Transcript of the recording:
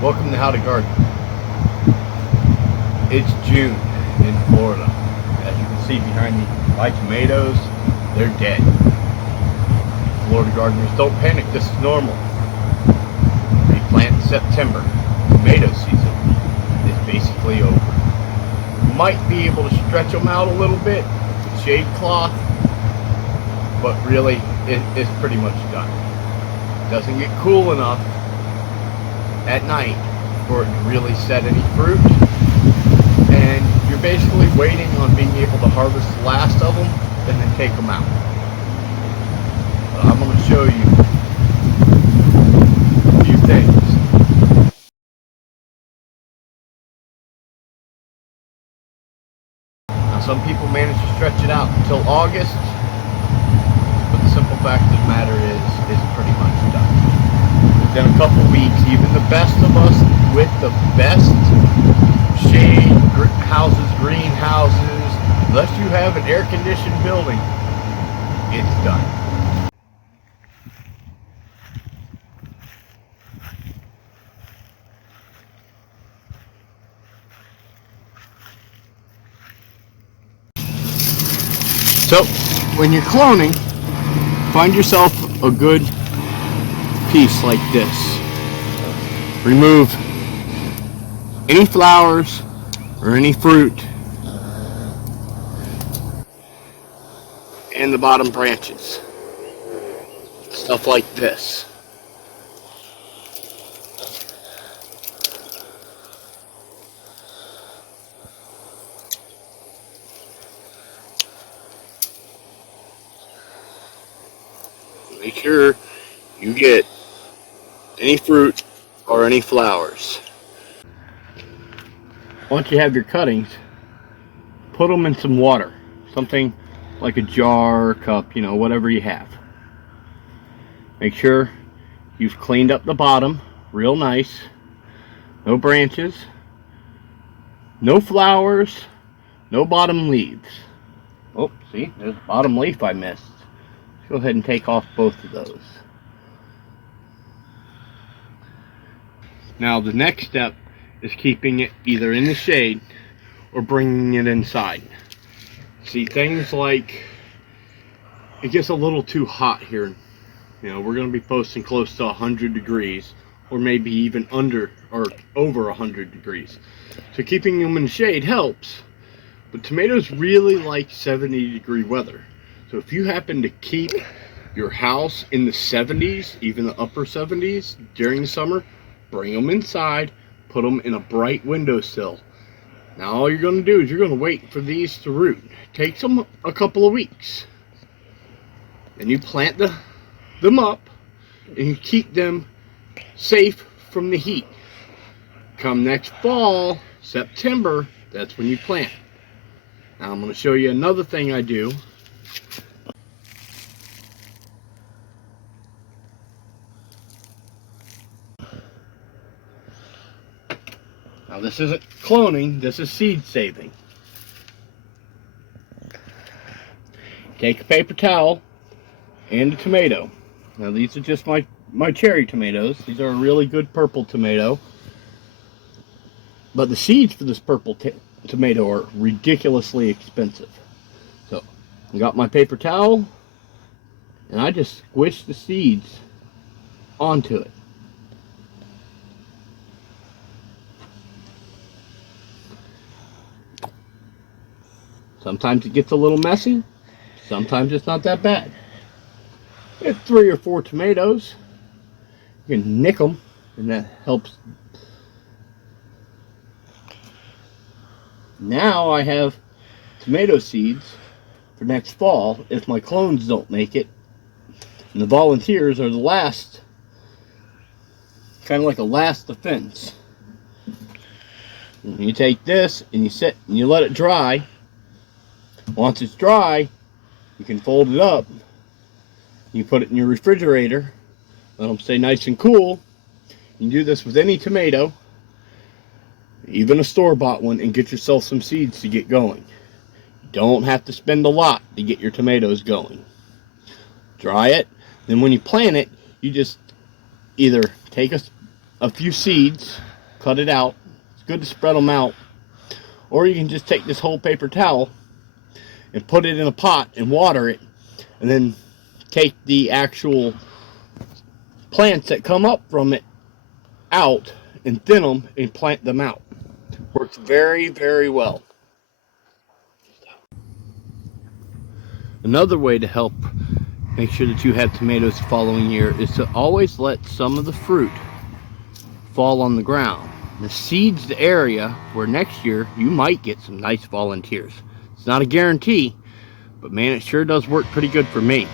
Welcome to How to Garden. It's June in Florida. As you can see behind me, my tomatoes, they're dead. Florida gardeners, don't panic, this is normal. They plant in September. Tomato season is basically over. You might be able to stretch them out a little bit with shade cloth, but really it's pretty much done. It doesn't get cool enough at night for it to really set any fruit, and you're basically waiting on being able to harvest the last of them and then take them out. I'm going to show you a few things. Now, some people manage to stretch it out until August, but the simple fact of the matter is it's pretty much done. Within a couple weeks, even the best of us with the best shade houses, greenhouses, unless you have an air-conditioned building, it's done. So, when you're cloning, find yourself a good piece like this. Remove any flowers or any fruit and the bottom branches. Stuff like this. Make sure you get any fruit or any flowers. Once you have your cuttings, put them in some water, something like a jar or cup, you know, whatever you have. Make sure you've cleaned up the bottom real nice. No branches, no flowers, no bottom leaves. Oh, see, there's the bottom leaf I missed. Go ahead and take off both of those. Now the next step is keeping it either in the shade or bringing it inside. See, things like it gets a little too hot here. You know, we're going to be posting close to 100 degrees or maybe even under or over 100 degrees. So keeping them in the shade helps, but tomatoes really like 70-degree weather. So if you happen to keep your house in the 70s, even the upper 70s during the summer, bring them inside, put them in a bright windowsill. Now all you're going to do is you're going to wait for these to root. It takes them a couple of weeks. And you plant them up and you keep them safe from the heat. Come next fall, September, that's when you plant. Now I'm going to show you another thing I do. Now this isn't cloning, this is seed saving. Take a paper towel and a tomato. Now these are just my cherry tomatoes. These are a really good purple tomato. But the seeds for this purple tomato are ridiculously expensive. So I got my paper towel and I just squish the seeds onto it. Sometimes it gets a little messy, sometimes it's not that bad. If 3 or 4 tomatoes, you can nick them, and that helps. Now I have tomato seeds for next fall if my clones don't make it. And the volunteers are the last, kind of like a last defense. And you take this and you sit and you let it dry. Once it's dry, you can fold it up. You put it in your refrigerator. Let them stay nice and cool. You can do this with any tomato, even a store-bought one, and get yourself some seeds to get going. You don't have to spend a lot to get your tomatoes going. Dry it. Then when you plant it, you just either take a few seeds cut it out. It's good to spread them out. Or you can just take this whole paper towel and put it in a pot and water it, and then take the actual plants that come up from it out and thin them and plant them out. Works very, very well. Another way to help make sure that you have tomatoes the following year is to always let some of the fruit fall on the ground. This seeds the area where next year you might get some nice volunteers. It's not a guarantee, but man, it sure does work pretty good for me.